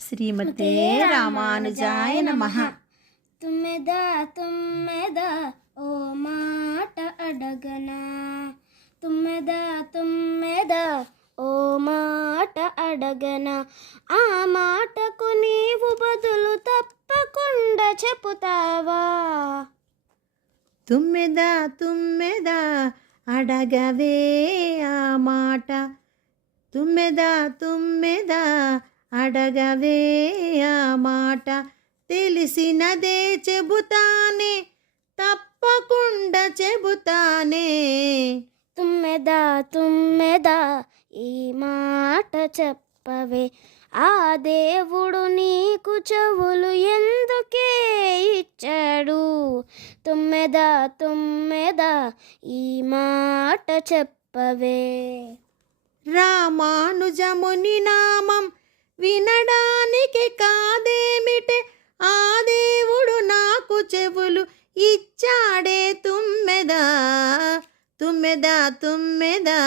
శ్రీమతే రామానుజాయ నమ. తుమ్మెద తుమ్మెద ఓ మాట అడగనా. తుమ్మెద తుమ్మెద ఓ మాట అడగనా. ఆ మాటకు నీవు బదులు తప్పకుండా చెబుతావా? తుమ్మెద తుమ్మెద అడగవే ఆ మాట. తుమ్మెద తుమ్మెద అడగవే ఆ మాట. తెలిసినదే చెబుతానే తప్పకుండా చెబుతానే. తుమ్మెద తుమ్మెద ఈ మాట చెప్పవే. ఆ దేవుడు నీకు చెవులు ఎందుకే ఇచ్చాడు? తుమ్మెద తుమ్మెద ఈ మాట చెప్పవే. రామానుజముని నామం వినడానికి కాదేమిటే? ఆ దేవుడు నాకు చెవులు ఇచ్చాడే తుమ్మెదా తుమ్మెదా తుమ్మెదా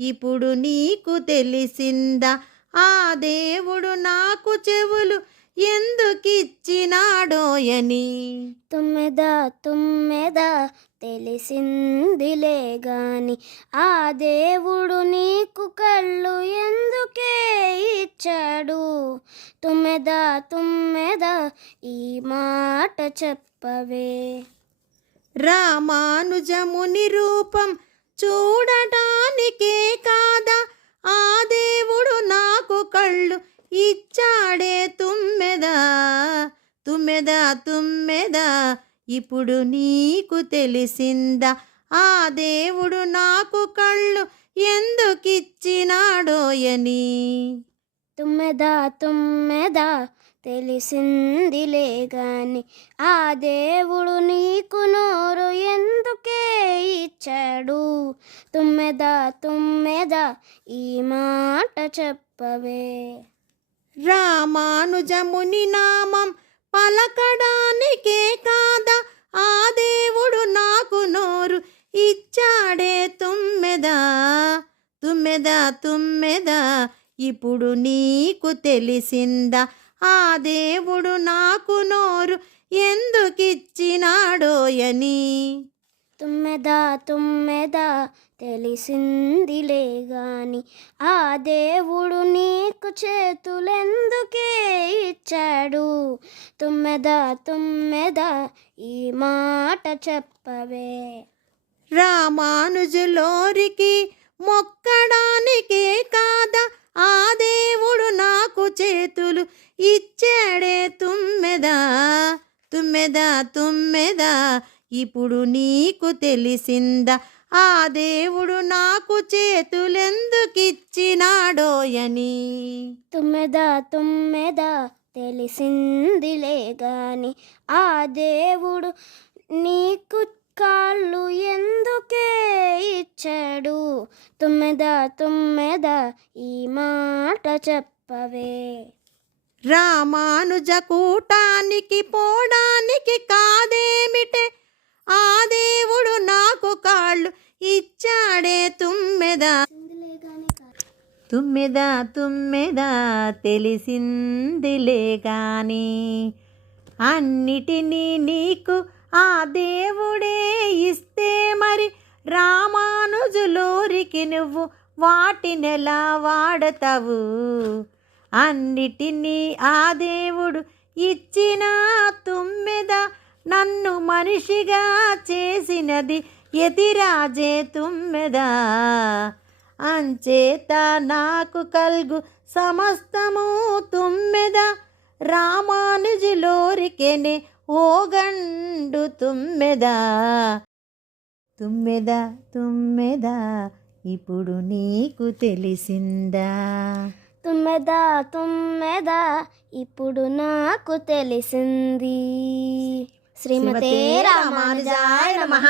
ఇప్పుడు నీకు తెలిసిందా? ఆ దేవుడు నాకు చెవులు ఎందుకిచ్చినాడోయని తుమ్మెదా తుమ్మెదా తెలిసిందిలే గాని ఆ దేవుడు నీకు తుమ్మెద తుమ్మెద ఈ మాట చెప్పవే. రామానుజముని రూపం చూడటానికే కాదా? ఆ దేవుడు నాకు కళ్ళు ఇచ్చాడే తుమ్మెదా తుమ్మెదా తుమ్మెదా ఇప్పుడు నీకు తెలిసిందా? ఆ దేవుడు నాకు కళ్ళు ఎందుకిచ్చినాడోయని తుమ్మెదా తుమ్మెదా తెలిసిందిలే గాని ఆ దేవుడు నీకు నోరు ఎందుకే ఇచ్చాడు? తుమ్మెదా తుమ్మెదా ఈ మాట చెప్పవే. రామానుజముని నామం పలకడాని ఇప్పుడు నీకు తెలిసిందా? ఆ దేవుడు నాకు నోరు ఎందుకిచ్చినాడోయని తుమ్మెద తుమ్మెద తెలిసిందిలే గాని ఆ దేవుడు నీకు చేతులెందుకే ఇచ్చాడు? తుమ్మెద తుమ్మెద ఈ మాట చెప్పవే. రామానుజులోరికి తుమ్మెదా తుమ్మెదా ఇప్పుడు నీకు తెలిసిందా? ఆ దేవుడు నాకు చేతులెందుకిచ్చినాడోయని? తుమ్మెదా తుమ్మెదా తెలిసిందిలే గాని ఆ దేవుడు నీకు కాళ్ళు ఎందుకే ఇచ్చాడు? తుమ్మెద తుమ్మెద ఈ మాట చెప్పవే. రామానుజ కూటానికి పోవడానికి కాదేమిటే? ఆ దేవుడు నాకు కాళ్ళు ఇచ్చాడే తుమ్మెద. తుమ్మెద తుమ్మెద తెలిసిందిలే గాని అన్నిటినీ నీకు ఆ దేవుడే ఇస్తే మరి రామానుజులోరికి నువ్వు వాటినెలా వాడతావు. అన్నిటినీ ఆ దేవుడు ఇచ్చిన తుమ్మెద నన్ను మనిషిగా చేసినది ఎతిరాజే తుమ్మెదా. అంచేత నాకు కల్గు సమస్తము తుమ్మెద. రామానుజులోరికెనే ఓగండు తుమ్మెద. తుమ్మెద తుమ్మెద ఇప్పుడు నీకు తెలిసిందా? తుమ్మెద తుమ్మెద ఇప్పుడు నాకు తెలిసింది. శ్రీమతే రామానుజాయ నమః.